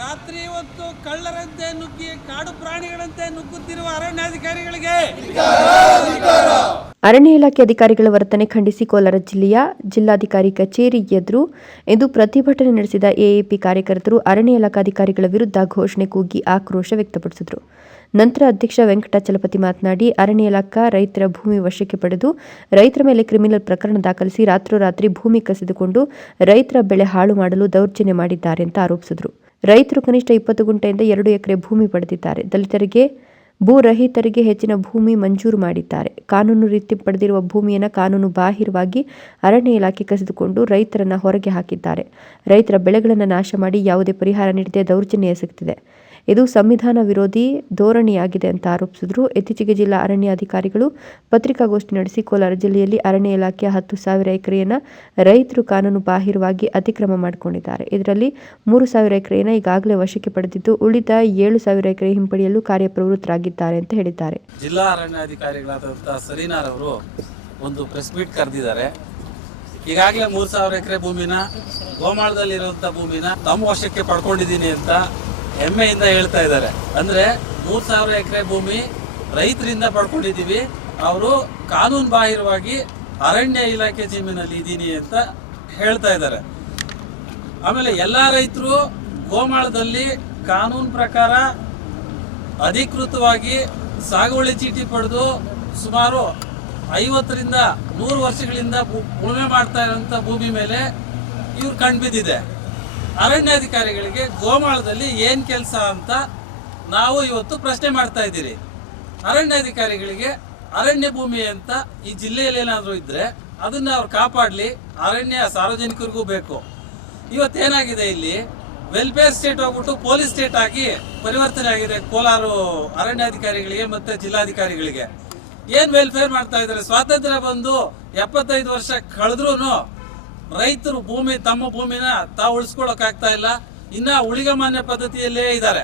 ರಾತ್ರಿ ಹೊತ್ತು ಕಳ್ಳರಂತೆ ನುಗ್ಗಿ ಕಾಡು ಪ್ರಾಣಿಗಳಂತೆ ನುಗ್ಗುತ್ತಿರುವ ಅರಣ್ಯಾಧಿಕಾರಿಗಳಿಗೆ ಅರಣ್ಯ ಇಲಾಖೆ ಅಧಿಕಾರಿಗಳ ವರ್ತನೆ ಖಂಡಿಸಿ ಕೋಲಾರ ಜಿಲ್ಲೆಯ ಜಿಲ್ಲಾಧಿಕಾರಿ ಕಚೇರಿ ಎದುರು ಇಂದು ಪ್ರತಿಭಟನೆ ನಡೆಸಿದ ಎಎಪಿ ಕಾರ್ಯಕರ್ತರು ಅರಣ್ಯ ಇಲಾಖಾಧಿಕಾರಿಗಳ ವಿರುದ್ಧ ಘೋಷಣೆ ಕೂಗಿ ಆಕ್ರೋಶ ವ್ಯಕ್ತಪಡಿಸಿದರು. ನಂತರ ಅಧ್ಯಕ್ಷ ವೆಂಕಟಾಚಲಪತಿ ಮಾತನಾಡಿ, ಅರಣ್ಯ ಇಲಾಖೆ ರೈತರ ಭೂಮಿ ವಶಕ್ಕೆ ಪಡೆದು ರೈತರ ಮೇಲೆ ಕ್ರಿಮಿನಲ್ ಪ್ರಕರಣ ದಾಖಲಿಸಿ ರಾತ್ರೋರಾತ್ರಿ ಭೂಮಿ ಕಸಿದುಕೊಂಡು ರೈತರ ಬೆಳೆ ಹಾಳು ಮಾಡಲು ದೌರ್ಜನ್ಯ ಮಾಡಿದ್ದಾರೆ ಅಂತ ಆರೋಪಿಸಿದರು. ರೈತರು ಕನಿಷ್ಠ 20 ಗುಂಟೆಯಿಂದ 2 ಎಕರೆ ಭೂಮಿ ಪಡೆದಿದ್ದಾರೆ. ದಲಿತರಿಗೆ ಭೂ ರಹಿತರಿಗೆ ಹೆಚ್ಚಿನ ಭೂಮಿ ಮಂಜೂರು ಮಾಡಿದ್ದಾರೆ. ಕಾನೂನು ರೀತಿ ಪಡೆದಿರುವ ಭೂಮಿಯನ್ನು ಕಾನೂನು ಬಾಹಿರವಾಗಿ ಅರಣ್ಯ ಇಲಾಖೆ ಕಸಿದುಕೊಂಡು ರೈತರನ್ನ ಹೊರಗೆ ಹಾಕಿದ್ದಾರೆ. ರೈತರ ಬೆಳೆಗಳನ್ನು ನಾಶ ಮಾಡಿ ಯಾವುದೇ ಪರಿಹಾರ ನೀಡದೆ ದೌರ್ಜನ್ಯ ಎಸಗುತ್ತಿದೆ. ಇದು ಸಂವಿಧಾನ ವಿರೋಧಿ ಧೋರಣೆಯಾಗಿದೆ ಅಂತ ಆರೋಪಿಸಿದರು. ಇತ್ತೀಚೆಗೆ ಜಿಲ್ಲಾ ಅರಣ್ಯ ಅಧಿಕಾರಿಗಳು ಪತ್ರಿಕಾಗೋಷ್ಠಿ ನಡೆಸಿ ಕೋಲಾರ ಜಿಲ್ಲೆಯಲ್ಲಿ ಅರಣ್ಯ ಇಲಾಖೆಯ 10,000 ಎಕರೆಯನ್ನು ರೈತರು ಕಾನೂನು ಬಾಹಿರವಾಗಿ ಅತಿಕ್ರಮ ಮಾಡಿಕೊಂಡಿದ್ದಾರೆ. ಇದರಲ್ಲಿ 3,000 ಎಕರೆಯನ್ನು ಈಗಾಗಲೇ ವಶಕ್ಕೆ ಪಡೆದಿದ್ದು ಉಳಿದ 7,000 ಎಕರೆ ಹಿಂಪಡೆಯಲು ಕಾರ್ಯಪ್ರವೃತ್ತರಾಗಿದ್ದಾರೆ ಅಂತ ಹೇಳಿದ್ದಾರೆ. ಜಿಲ್ಲಾ ಅರಣ್ಯಾಧಿಕಾರಿಗಳಾದಂತಹ ಸರೀನಾರ್ ಅವರು ಒಂದು ಪ್ರೆಸ್ ಮೀಟ್ ಕರೆದಿದ್ದಾರೆ. ಈಗಾಗಲೇ 3,000 ಎಕರೆ ಭೂಮಿನ ಗೋಮಾಳದಲ್ಲಿರುವಂತಹ ಭೂಮಿನ ತಮ್ಮ ವಶಕ್ಕೆ ಪಡ್ಕೊಂಡಿದ್ದೀನಿ ಅಂತ ಹೆಮ್ಮೆಯಿಂದ ಹೇಳ್ತಾ ಇದ್ದಾರೆ. ಅಂದ್ರೆ 3,000 ಎಕರೆ ಭೂಮಿ ರೈತರಿಂದ ಪಡ್ಕೊಂಡಿದ್ದೀವಿ, ಅವರು ಕಾನೂನು ಬಾಹಿರವಾಗಿ ಅರಣ್ಯ ಇಲಾಖೆ ಜಮೀನಲ್ಲಿ ಇದ್ದೀನಿ ಅಂತ ಹೇಳ್ತಾ ಇದ್ದಾರೆ. ಆಮೇಲೆ ಎಲ್ಲಾ ರೈತರು ಗೋಮಾಳದಲ್ಲಿ ಕಾನೂನು ಪ್ರಕಾರ ಅಧಿಕೃತವಾಗಿ ಸಾಗುವಳಿ ಚೀಟಿ ಪಡೆದು ಸುಮಾರು 50ರಿಂದ 100 ವರ್ಷಗಳಿಂದ ಉಳುಮೆ ಮಾಡ್ತಾ ಇರುವಂತ ಭೂಮಿ ಮೇಲೆ ಇವ್ರು ಕಂಡುಬಿದ್ದಿದೆ. ಅರಣ್ಯಾಧಿಕಾರಿಗಳಿಗೆ ಗೋಮಾಳದಲ್ಲಿ ಏನ್ ಕೆಲಸ ಅಂತ ನಾವು ಇವತ್ತು ಪ್ರಶ್ನೆ ಮಾಡ್ತಾ ಇದ್ದೀರಿ. ಅರಣ್ಯಾಧಿಕಾರಿಗಳಿಗೆ ಅರಣ್ಯ ಭೂಮಿ ಅಂತ ಈ ಜಿಲ್ಲೆಯಲ್ಲಿ ಏನಾದರೂ ಇದ್ರೆ ಅದನ್ನ ಅವ್ರು ಕಾಪಾಡಲಿ. ಅರಣ್ಯ ಸಾರ್ವಜನಿಕರಿಗೂ ಬೇಕು. ಇವತ್ತೇನಾಗಿದೆ, ಇಲ್ಲಿ ವೆಲ್ಫೇರ್ ಸ್ಟೇಟ್ ಹೋಗ್ಬಿಟ್ಟು ಪೊಲೀಸ್ ಸ್ಟೇಟ್ ಆಗಿ ಪರಿವರ್ತನೆ ಆಗಿದೆ ಕೋಲಾರ ಅರಣ್ಯಾಧಿಕಾರಿಗಳಿಗೆ ಮತ್ತೆ ಜಿಲ್ಲಾಧಿಕಾರಿಗಳಿಗೆ. ಏನ್ ವೆಲ್ಫೇರ್ ಮಾಡ್ತಾ ಇದ್ದಾರೆ? ಸ್ವಾತಂತ್ರ್ಯ ಬಂದು 75 ವರ್ಷ ಕಳೆದ್ರೂ ರೈತರು ಭೂಮಿ ತಮ್ಮ ಭೂಮಿನ ತಾವು ಉಳಿಸ್ಕೊಳಕ್ ಆಗ್ತಾ ಇಲ್ಲ. ಇನ್ನ ಉಳಿಗಮಾನ್ಯ ಪದ್ಧತಿಯಲ್ಲೇ ಇದ್ದಾರೆ,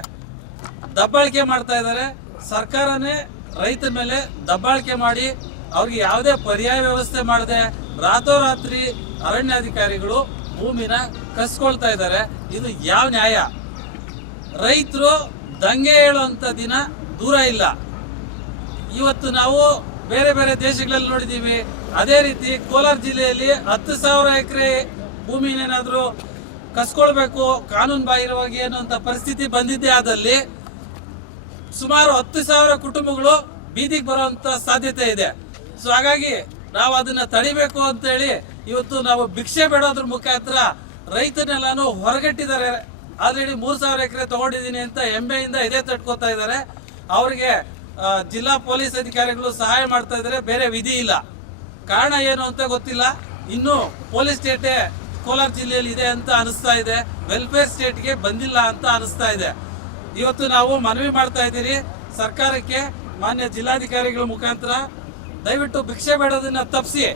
ದಬ್ಬಾಳಿಕೆ ಮಾಡ್ತಾ ಇದ್ದಾರೆ. ಸರ್ಕಾರನೇ ರೈತರ ಮೇಲೆ ದಬ್ಬಾಳಿಕೆ ಮಾಡಿ ಅವ್ರಿಗೆ ಯಾವುದೇ ಪರ್ಯಾಯ ವ್ಯವಸ್ಥೆ ಮಾಡದೆ ರಾತ್ರೋರಾತ್ರಿ ಅರಣ್ಯಾಧಿಕಾರಿಗಳು ಭೂಮಿನ ಕಸ್ಕೊಳ್ತಾ ಇದ್ದಾರೆ. ಇದು ಯಾವ ನ್ಯಾಯ? ರೈತರು ದಂಗೆ ಹೇಳುವಂತ ದಿನ ದೂರ ಇಲ್ಲ. ಇವತ್ತು ನಾವು ಬೇರೆ ಬೇರೆ ದೇಶಗಳಲ್ಲಿ ನೋಡಿದೀವಿ. ಅದೇ ರೀತಿ ಕೋಲಾರ ಜಿಲ್ಲೆಯಲ್ಲಿ 10,000 ಎಕರೆ ಭೂಮಿನೇನಾದ್ರೂ ಕಸ್ಕೊಳ್ಬೇಕು ಕಾನೂನು ಬಾಹಿರವಾಗಿ ಅನ್ನುವಂತ ಪರಿಸ್ಥಿತಿ ಬಂದಿದ್ದೇ ಆದಲ್ಲಿ ಸುಮಾರು 10,000 ಕುಟುಂಬಗಳು ಬೀದಿಗೆ ಬರುವಂತ ಸಾಧ್ಯತೆ ಇದೆ. ಸೊ ಹಾಗಾಗಿ ನಾವು ಅದನ್ನ ತಡಿಬೇಕು ಅಂತ ಹೇಳಿ ಇವತ್ತು ನಾವು ಭಿಕ್ಷೆ ಬೇಡೋದ್ರ ಮುಖಾಂತರ ರೈತನೆಲ್ಲಾನು ಹೊರಗಟ್ಟಿದ್ದಾರೆ. ಆಲ್ರೆಡಿ 3,000 ಎಕರೆ ತಗೊಂಡಿದ್ದೀನಿ ಅಂತ ಹೆಮ್ಮೆಯಿಂದ ಇದೇ ತಟ್ಕೋತಾ ಇದ್ದಾರೆ. ಅವರಿಗೆ ಜಿಲ್ಲಾ ಪೊಲೀಸ್ ಅಧಿಕಾರಿಗಳು ಸಹಾಯ ಮಾಡ್ತಾ ಇದ್ದಾರೆ. ಬೇರೆ ವಿಧಿ ಇಲ್ಲ. ಕಾರಣ ಏನು ಅಂತ ಗೊತ್ತಿಲ್ಲ. ಇನ್ನು ಪೊಲೀಸ್ ಸ್ಟೇಟೇ ಕೋಲಾರ ಜಿಲ್ಲೆಯಲ್ಲಿ ಇದೆ ಅಂತ ಅನಿಸ್ತಾ ಇದೆ, ವೆಲ್ಫೇರ್ ಸ್ಟೇಟ್ಗೆ ಬಂದಿಲ್ಲ ಅಂತ ಅನಿಸ್ತಾ ಇದೆ. ಇವತ್ತು ನಾವು ಮನವಿ ಮಾಡ್ತಾ ಇದ್ದೀರಿ ಸರ್ಕಾರಕ್ಕೆ, ಮಾನ್ಯ ಜಿಲ್ಲಾಧಿಕಾರಿಗಳ ಮುಖಾಂತರ ದಯವಿಟ್ಟು ಭಿಕ್ಷೆ ಬೇಡೋದನ್ನ ತಪ್ಪಿಸಿ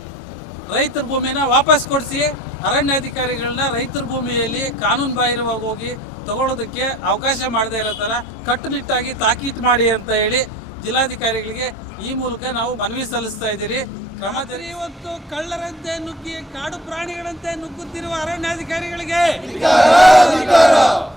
ರೈತರ ಭೂಮಿನ ವಾಪಸ್ ಕೊಡಿಸಿ. ಅರಣ್ಯಾಧಿಕಾರಿಗಳನ್ನ ರೈತರ ಭೂಮಿಯಲ್ಲಿ ಕಾನೂನು ಬಾಹಿರವಾಗಿ ಹೋಗಿ ತಗೊಳ್ಳೋದಕ್ಕೆ ಅವಕಾಶ ಮಾಡದೇ ಇರೋ ತರ ಕಟ್ಟುನಿಟ್ಟಾಗಿ ತಾಕೀತು ಮಾಡಿ ಅಂತ ಹೇಳಿ ಜಿಲ್ಲಾಧಿಕಾರಿಗಳಿಗೆ ಈ ಮೂಲಕ ನಾವು ಮನವಿ ಸಲ್ಲಿಸ್ತಾ ಇದ್ದೀರಿ. ಇವತ್ತು ಕಳ್ಳರಂತೆ ನುಗ್ಗಿ ಕಾಡು ಪ್ರಾಣಿಗಳಂತೆ ನುಗ್ಗುತ್ತಿರುವ ಅರಣ್ಯಾಧಿಕಾರಿಗಳಿಗೆ